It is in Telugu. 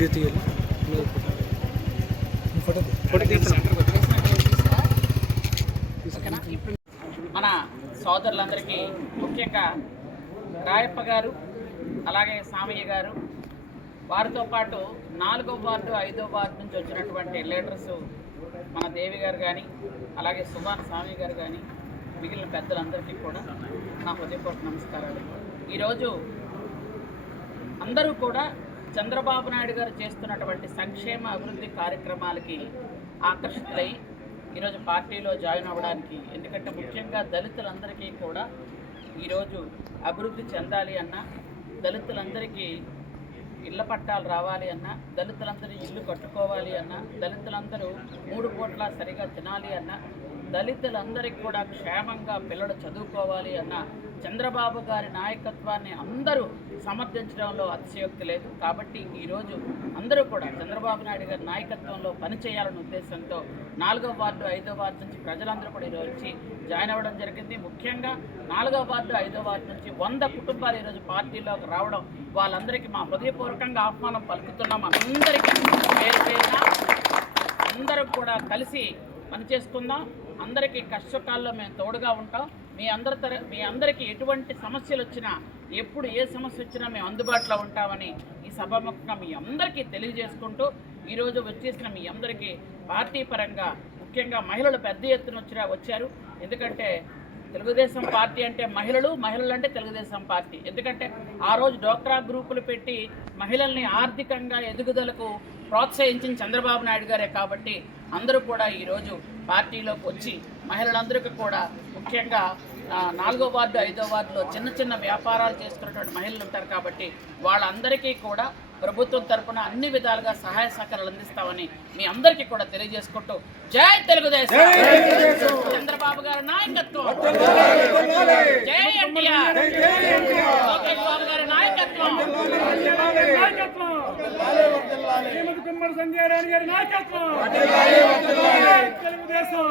వీడియో తీయాలి. మన సోదరులందరికీ ముఖ్యంగా రాయప్ప గారు అలాగే సామయ్య గారు వారితో పాటు 4వ వార్డు 5వ వార్డు నుంచి వచ్చినటువంటి లీడర్స్ మన దేవి గారు కానీ అలాగే సుభాన్ స్వామి గారు కానీ మిగిలిన పెద్దలందరికీ కూడా నా హృదయపూర్వక నమస్కారాలు. ఈరోజు అందరూ కూడా చంద్రబాబు నాయుడు గారు చేస్తున్నటువంటి సంక్షేమ అభివృద్ధి కార్యక్రమాలకి ఆకర్షితులై ఈరోజు పార్టీలో జాయిన్ అవ్వడానికి, ఎందుకంటే ముఖ్యంగా దళితులందరికీ కూడా ఈరోజు అభివృద్ధి చెందాలి అన్నా, దళితులందరికీ ఇళ్ల పట్టాలు రావాలి అన్నా, దళితులందరూ ఇల్లు కట్టుకోవాలి అన్నా, దళితులందరూ 3 పూట్ల సరిగా తినాలి అన్నా, దళితులందరికీ కూడా క్షేమంగా పిల్లలు చదువుకోవాలి అన్న చంద్రబాబు గారి నాయకత్వాన్ని అందరూ సమర్థించడంలో అతిశయోక్తి లేదు. కాబట్టి ఈరోజు అందరూ కూడా చంద్రబాబు నాయుడు గారి నాయకత్వంలో పనిచేయాలనే ఉద్దేశంతో 4వ వార్డు 5వ వార్డు నుంచి ప్రజలందరూ కూడా ఈరోజు వచ్చి జాయిన్ అవ్వడం జరిగింది. ముఖ్యంగా 4వ వార్డు 5వ వార్డు నుంచి 100 కుటుంబాలు ఈరోజు పార్టీలోకి రావడం, వాళ్ళందరికీ మా హృదయపూర్వకంగా ఆహ్వానం పలుకుతున్నాం. అందరికీ పేరు పేరున అందరూ కూడా కలిసి పనిచేసుకుందాం. అందరికీ కష్టకాల్లో మేము తోడుగా ఉంటాం. మీ అందరికీ ఎటువంటి సమస్యలు వచ్చినా, ఎప్పుడు ఏ సమస్య వచ్చినా మేము అందుబాటులో ఉంటామని ఈ సభాముఖంగా మీ అందరికీ తెలియజేసుకుంటూ, ఈరోజు వచ్చేసిన మీ అందరికీ పార్టీ పరంగా ముఖ్యంగా మహిళలు పెద్ద ఎత్తున వచ్చారు. ఎందుకంటే తెలుగుదేశం పార్టీ అంటే మహిళలు అంటే తెలుగుదేశం పార్టీ. ఎందుకంటే ఆ రోజు డోక్రా గ్రూపులు పెట్టి మహిళల్ని ఆర్థికంగా ఎదుగుదలకు ప్రోత్సహించిన చంద్రబాబు నాయుడు గారే. కాబట్టి అందరూ కూడా ఈరోజు పార్టీలోకి వచ్చి మహిళలందరికీ కూడా ముఖ్యంగా 4వ వార్డు 5వ వార్డులో చిన్న చిన్న వ్యాపారాలు చేసుకున్నటువంటి మహిళలు ఉంటారు. కాబట్టి వాళ్ళందరికీ కూడా ప్రభుత్వం తరఫున అన్ని విధాలుగా సహాయ సహకారాలు అందిస్తామని మీ అందరికీ కూడా తెలియజేసుకుంటూ, జై తెలుగుదేశం, చంద్రబాబు గారి నాయకత్వం, జై ఎన్టీఆర్, లోకేష్ బాబు గారి నాయకత్వం, సంజయ్ రాణి గారి నాయకత్వం, తెలుగుదేశం.